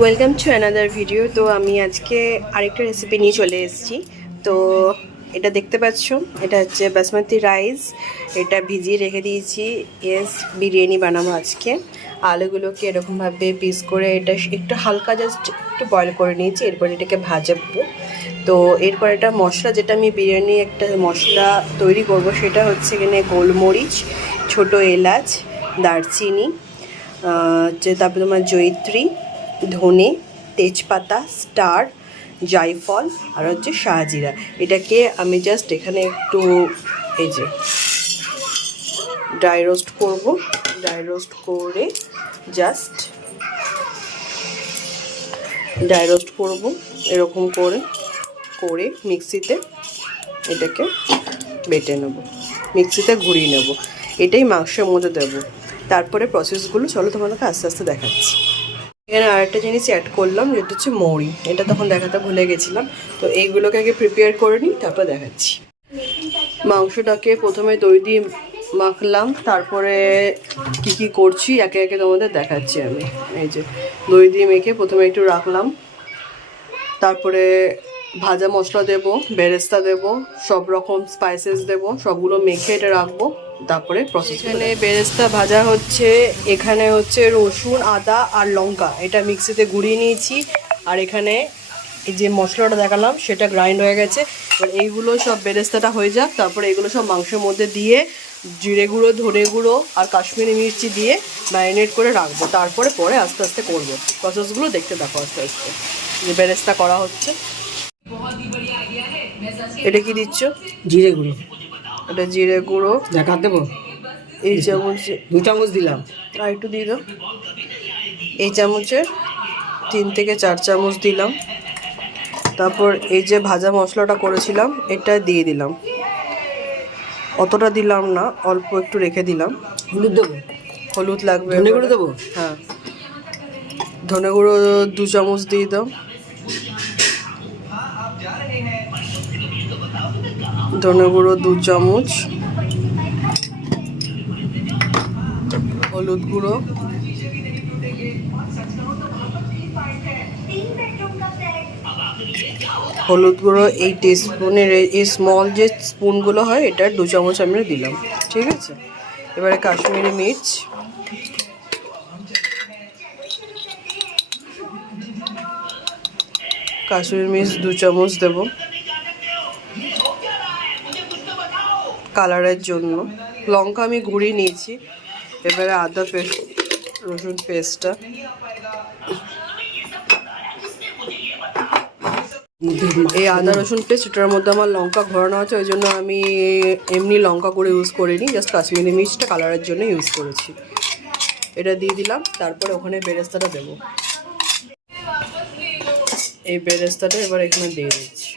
Welcome to another video. তো আমি আজকে আরেকটা রেসিপি নিয়ে চলে এসেছি। তো এটা দেখতে পাচ্ছ, এটা হচ্ছে বাসমতি রাইস। এটা ভিজিয়ে রেখে দিয়েছি। বিরিয়ানি বানাবো আজকে। আলুগুলোকে এরকমভাবে পিস করে এটা একটু হালকা জাস্ট একটু বয়েল করে নিয়েছি। এরপর এটাকে ভাজাবো। তো এরপর এটা মশলা, যেটা আমি বিরিয়ানি একটা মশলা তৈরি করব, সেটা হচ্ছে এখানে গোলমরিচ, ছোট এলাচ, দারচিনি, তারপরে তোমার জয়িত্রী, ধনে, তেজপাতা, স্টার, জায়ফল আর হচ্ছে শাহজিরা। এটাকে আমি জাস্ট এখানে একটু এই যে ড্রাই রোস্ট করবো। ড্রাই রোস্ট করে জাস্ট ড্রাই রোস্ট করবো এরকম করে করে মিক্সিতে এটাকে বেটে নেব, মিক্সিতে ঘুরিয়ে নেব। এটাই মাংসের মধ্যে দেবো। তারপরে প্রসেসগুলো চলো তোমাদেরকে আস্তে আস্তে দেখাচ্ছি। এখানে আরেকটা জিনিস অ্যাড করলাম, যেটা হচ্ছে মৌরি। এটা তখন দেখাতে ভুলে গেছিলাম। তো এইগুলোকে আগে প্রিপেয়ার করে নিই, তারপর দেখাচ্ছি। মাংসটাকে প্রথমে দই দিয়ে মাখলাম, তারপরে কি কি করছি একে একে তোমাদের দেখাচ্ছি আমি। এই যে দই দিয়ে মেখে প্রথমে একটু রাখলাম, তারপরে ভাজা মশলা দেবো, বেরেস্তা দেবো, সব রকম স্পাইসেস দেবো, সবগুলো মেখে এটা রাখবো। তারপরে প্রসেস, এখানে বেরেস্তা ভাজা হচ্ছে, এখানে হচ্ছে রসুন, আদা আর লঙ্কা এটা মিক্সিতে গুঁড়িয়ে নিয়েছি। আর এখানে এই যে মশলাটা দেখালাম সেটা গ্রাইন্ড হয়ে গেছে। এবার এইগুলো সব বেরেস্তাটা হয়ে যাক, তারপরে এগুলো সব মাংসের মধ্যে দিয়ে জিরে গুঁড়ো, ধনে গুঁড়ো আর কাশ্মীরি মির্চি দিয়ে ম্যারিনেট করে রাখবো। তারপরে পরে আস্তে আস্তে করবো। প্রসেসগুলো দেখতে থাকো আস্তে আস্তে। যে বেরেস্তা করা হচ্ছে, এটা কি দিচ্ছ? জিরে গুঁড়ো। এটা জিরে গুঁড়ো দেখা দেবো, এই চামচ, 2 চামচ দিলাম। আর একটু দিয়ে দাও। এই চামচের 3 থেকে 4 চামচ দিলাম। তারপর এই যে ভাজা মশলাটা করেছিলাম এটা দিয়ে দিলাম। অতটা দিলাম না, অল্প একটু রেখে দিলাম। হলুদ দেবো, হলুদ লাগবে। ধনে গুঁড়ো দেবো। হ্যাঁ, ধনে গুঁড়ো 2 চামচ দিয়ে দাও। ধনে গুঁড়ো 2 চামচ, হলুদ গুঁড়ো, এই টিস্পুনের এই স্মল যে স্পুনগুলো হয় এটার 2 চামচ আমরা দিলাম। ঠিক আছে, এবারে কাশ্মীরি মির্চ, কাশ্মীরি মির্চ 2 চামচ দেব কালারের জন্য। লঙ্কা আমি গুঁড়িয়ে নিয়েছি। এবারে আদা পেস্ট, রসুন পেস্টটা, এই আদা রসুন পেস্ট, এটার মধ্যে আমার লঙ্কা ঘোরানো আছে, ওই জন্য আমি এমনি লঙ্কা করে ইউজ করিনি, জাস্ট কাশ্মীরি মির্চটা কালারের জন্য ইউজ করেছি। এটা দিয়ে দিলাম। তারপরে ওখানে বেরেস্তাটা দেবো। এই বেরেস্তাটা এবার এখানে দিয়ে দিচ্ছি।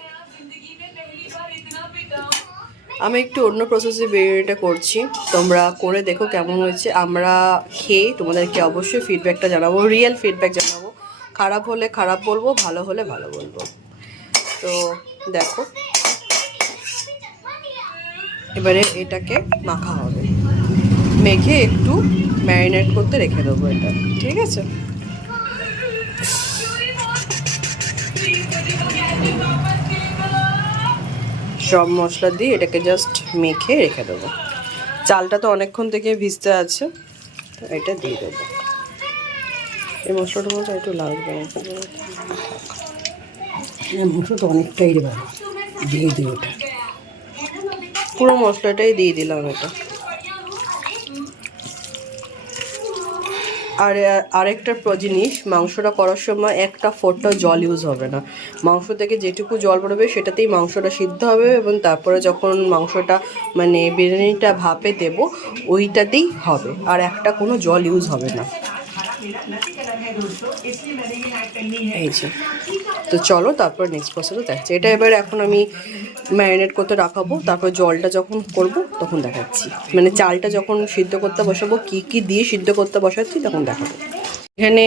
আমি একটু অন্য প্রসেসে বিরিয়ানিটা করছি, তোমরা করে দেখো কেমন হয়েছে। আমরা খেয়ে তোমাদেরকে অবশ্যই ফিডব্যাকটা জানাবো, রিয়েল ফিডব্যাক জানাবো। খারাপ হলে খারাপ বলবো, ভালো হলে ভালো বলবো। তো দেখো, এবারে এটাকে মাখা হবে, মেখে একটু ম্যারিনেট করতে রেখে দেবো এটা। ঠিক আছে, সব মশলা দিয়ে এটাকে জাস্ট মেখে রেখে দেবো। চালটা তো অনেকক্ষণ থেকে ভিজতে আছে, তো এটা দিয়ে দেবো। এই মশলাটা মতো একটু লাগবে, মাংস তো অনেকটাই দেবো, দিয়ে দিই ওটা। পুরো মশলাটাই দিয়ে দিলাম এটা। আর আরেকটা জিনিস, মাংসটা করার সময় একটা ফোঁটা জল ইউজ হবে না। মাংস থেকে যেটুকু জল বেরোবে সেটাতেই মাংসটা সিদ্ধ হবে, এবং তারপরে যখন মাংসটা মানে বিরিয়ানিটা ভাপে দেব ওইটাতেই হবে, আর একটা কোনো জল ইউজ হবে না। এই যে, তো চলো তারপর নেক্সট প্রসেসে দেখাচ্ছি। এটা এবার এখন আমি ম্যারিনেট করতে রাখাবো, তারপর জলটা যখন করব তখন দেখাচ্ছি। মানে চালটা যখন সিদ্ধ করতে বসাবো, কি কি দিয়ে সিদ্ধ করতে বসাচ্ছি তখন দেখাবো। এখানে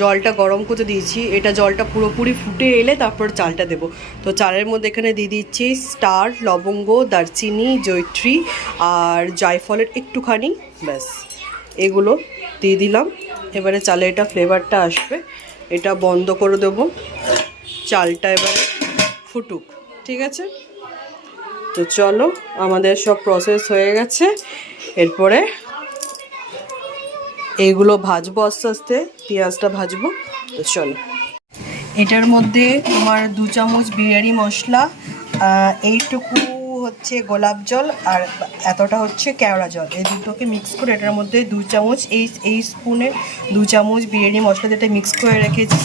জলটা গরম করতে দিয়েছি, এটা জলটা পুরোপুরি ফুটে এলে তারপর চালটা দেব। তো চালের মধ্যে এখানে দিয়ে দিচ্ছি স্টার, লবঙ্গ, দারচিনি, জয়িত্রী আর জায়ফলের একটুখানি, ব্যাস এগুলো দিয়ে দিলাম। এবারে চালে এটা ফ্লেভারটা আসবে, এটা বন্ধ করে দেবো, চালটা এবারে ফুটুক, ঠিক আছে? তো চলো, আমাদের সব প্রসেস হয়ে গেছে। এরপরে এইগুলো ভাজবো আস্তে আস্তে, পেঁয়াজটা ভাজবো। তো চলো, এটার মধ্যে তোমার 2 চামচ বিরিয়ানি মশলা, এইটুকু হচ্ছে গোলাপ জল, আর এতটা হচ্ছে কেওড়া জল, এই দুটোকে মিক্স করে এটার মধ্যে 2 চামচ, এই স্পুনে 2 চামচ বিরিয়ানি মশলা যেটা মিক্স করে রেখেছি,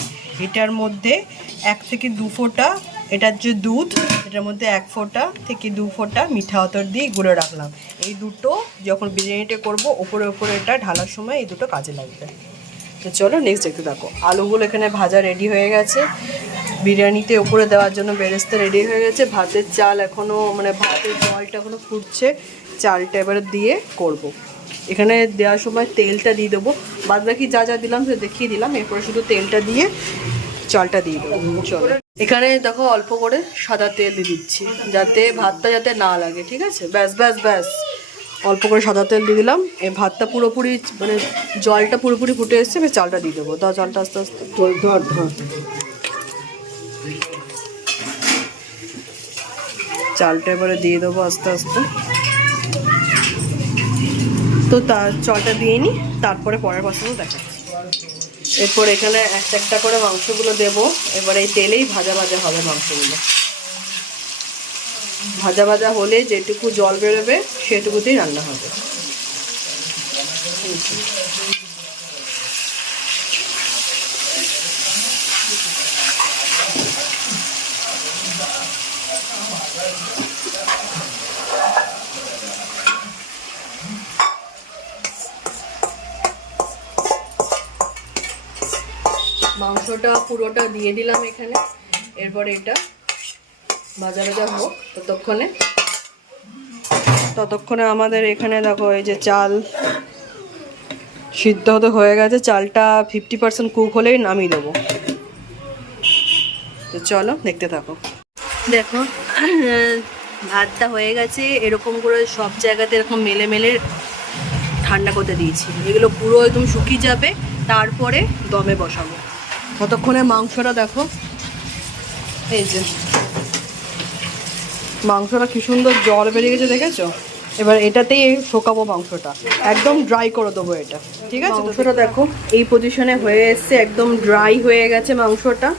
এটার মধ্যে 1 থেকে 2 ফোঁটা এটার যে দুধ, এটার মধ্যে 1 ফোঁটা থেকে 2 ফোঁটা মিঠা আতর দিয়ে গুঁড়ো রাখলাম। এই দুটো যখন বিরিয়ানিটা করব ওপরে ওপরে এটা ঢালার সময় এই দুটো কাজে লাগবে। তো চলো নেক্সট দেখতে থাকো। আলুগুলো এখানে ভাজা রেডি হয়ে গেছে, বিরিয়ানিতে ওপরে দেওয়ার জন্য বেরেস্তা রেডি হয়ে গেছে, ভাতের চাল এখনও মানে ভাতের জলটা এখনও ফুটছে, চালটা এবারে দিয়ে করব। এখানে দেওয়ার সময় তেলটা দিয়ে দেবো, বাদ বাকি যা যা দিলাম সেটা দেখিয়ে দিলাম, এরপরে শুধু তেলটা দিয়ে চালটা দিয়ে দেবো। চলো, এখানে দেখো অল্প করে সাদা তেল দিয়ে দিচ্ছি যাতে ভাতটা যাতে না লাগে, ঠিক আছে? ব্যাস ব্যাস ব্যাস, অল্প করে সাদা তেল দিয়ে দিলাম। এই ভাতটা পুরোপুরি মানে জলটা পুরোপুরি ফুটে এসছে, এবার চালটা দিয়ে দেবো। দাও চালটা আস্তে আস্তে, ধর ধর, চালটা এবারে দিয়ে দেবো আস্তে আস্তে। তো তার চালটা দিয়ে নিই, তারপরে পরের পাশাও দেখাচ্ছি। এরপর এখানে একটা একটা করে মাংসগুলো দেবো, এবার এই তেলেই ভাজা ভাজা হবে মাংসগুলো। ভাজা ভাজা হলে যেটুকু জল বেরোবে সেটুকুতেই রান্না হবে। মাংসটা পুরোটা দিয়ে দিলাম এখানে, এরপর এটা ভাজা ভাজা হোক। ততক্ষণে আমাদের এখানে দেখো এই যে চাল সিদ্ধ হতে হয়ে গেছে, চালটা 50% কুক হলেই নামিয়ে দেবো। তো চলো দেখতে থাকো। দেখো ভাতটা হয়ে গেছে, এরকম করে সব জায়গাতে এরকম মেলে মেলে ঠান্ডা করতে দিয়েছি, এগুলো পুরো একদম শুকিয়ে যাবে, তারপরে দমে বসাবো। ততক্ষণে মাংসটা দেখো, এই যে মাংসটা কি সুন্দর জল বেরিয়ে গেছে, দেখেছো? এবার এটাতেই শোকাবো মাংসটা, একদম ড্রাই করে দেবো এটা, ঠিক আছে? মাংসটা দেখো এই পজিশনে হয়ে এসছে, একদম ড্রাই হয়ে গেছে মাংসটা,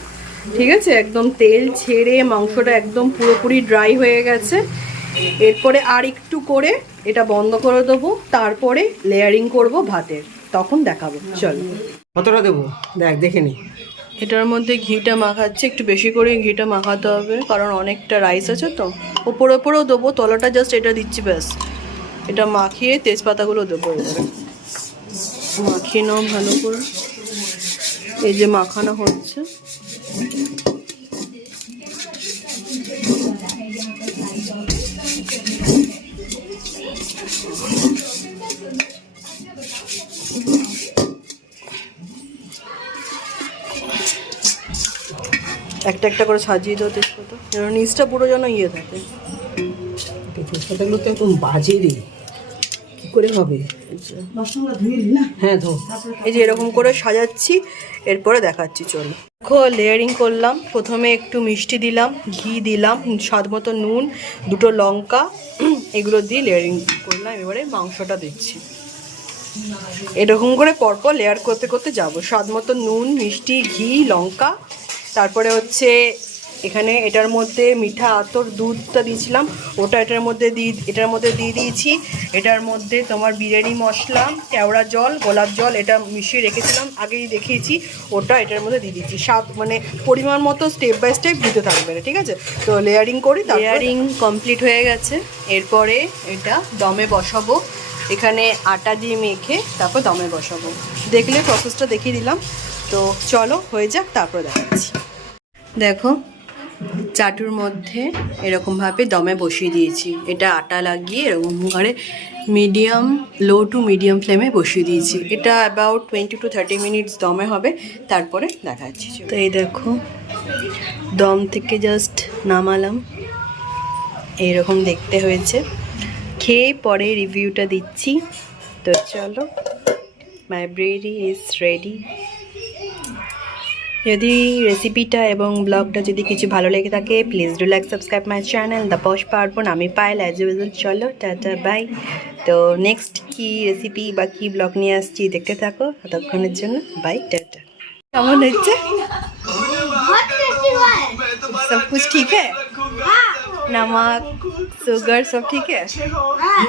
ঠিক আছে? একদম তেল ছেড়ে মাংসটা একদম পুরোপুরি ড্রাই হয়ে গেছে। এরপরে আর একটু করে এটা বন্ধ করে দেবো, তারপরে লেয়ারিং করব ভাতের, তখন দেখাবো। চলো, কতটা দেবো দেখ, দেখে নি। এটার মধ্যে ঘিটা মাখাচ্ছে, একটু বেশি করে ঘিটা মাখাতে হবে, কারণ অনেকটা রাইস আছে তো। ওপরে ওপরেও দেবো, তলাটা জাস্ট এটা দিচ্ছি, ব্যাস। এটা মাখিয়ে তেজপাতাগুলো দেবো, এবারে মাখিয়ে নাও ভালো করে। এই যে মাখানো হচ্ছে, একটা একটা করে সাজিয়ে দাও তেজপাতা, যেন নিচটা পুরো যেন ইয়ে থাকে। তেজপাতাগুলো তো একদম বাজে রে, কি করে হবে? হ্যাঁ ধো। এই যে এরকম করে সাজাচ্ছি, এরপরে দেখাচ্ছি। চলো দেখো, লেয়ারিং করলাম। প্রথমে একটু মিষ্টি দিলাম, ঘি দিলাম, স্বাদ মতো নুন, 2টো লঙ্কা, এগুলো দিয়ে লেয়ারিং করলাম। এবারে মাংসটা দিচ্ছি, এরকম করে পরপর লেয়ার করতে করতে যাব। স্বাদ মতো নুন, মিষ্টি, ঘি, লঙ্কা, তারপরে হচ্ছে এখানে এটার মধ্যে মিঠা আতর দুধটা দিয়েছিলাম, ওটা এটার মধ্যে দিয়ে দিয়েছি। এটার মধ্যে তোমার বিরিয়ানি মশলা, কেওড়া জল, গোলাপ জল, এটা মিশিয়ে রেখেছিলাম, আগেই দেখিয়েছি, ওটা এটার মধ্যে দিয়ে দিচ্ছি। স্বাদ মানে পরিমাণ মতো স্টেপ বাই স্টেপ দিতে থাকবে, ঠিক আছে? তো লেয়ারিং করি, লেয়ারিং কমপ্লিট হয়ে গেছে। এরপরে এটা দমে বসাবো, এখানে আটা দিয়ে মেখে তারপর দমে বসাবো। দেখলে প্রসেসটা দেখিয়ে দিলাম। তো চলো হয়ে যাক, তারপর দেখাচ্ছি। দেখো চাটুর মধ্যে এরকমভাবে দমে বসিয়ে দিয়েছি, এটা আটা লাগিয়ে এরকম করে লো টু মিডিয়াম ফ্লেমে বসিয়ে দিয়েছি। এটা অ্যাবাউট 20 to 30 মিনিটস দমে হবে, তারপরে দেখাচ্ছি। তো এই দেখো দম থেকে জাস্ট নামালাম, এইরকম দেখতে হয়েছে। খেয়ে পরে রিভিউটা দিচ্ছি। তো চলো, মাই বিরিয়ানি ইজ রেডি। যদি রেসিপিটা এবং ব্লগটা যদি কিছু ভালো লেগে থাকে please do like subscribe my channel the Poush Parbon. আমি পায়েল, অ্যাজ ইউজুয়াল। চলো টাটা বাই। তো নেক্সট কি রেসিপি বা কি ব্লগ নিয়ে আসছি দেখতে থাকো, ততক্ষণের জন্য বাই টাটা। কেমন হচ্ছে? सब कुछ ठीक है? नमक शुगर सब ठीक है?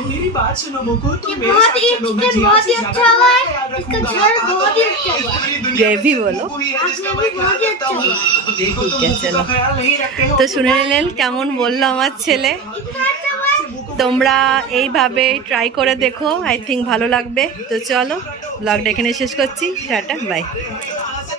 मेरी बात सुनो मोको, तुम मेरे बहुत साथ ही चलो, मैं चिकन जिया बहुत से ही ज्यादा अच्छा हुआ है, प्यार इसका रखूंगा। झोल बहुत ही अच्छा हुआ है। पूरी दुनिया ग्रेवी बोलो। वही है जिसका आपने मैं भी बहुत ही ख्याल रखता अच्छा हूँ। हुआ। देखो तुम ठीक है, मुझसे चलो। तो ख्याल नहीं रखते हो। তো শুনে নিলেন কেমন বললো আমার ছেলে। इतना अच्छा हुआ है। তোমরা এইভাবে ট্রাই করে দেখো, আই থিঙ্ক ভালো লাগবে। তো চলো ব্লগটা এখানে শেষ করছি, টাটা বাই।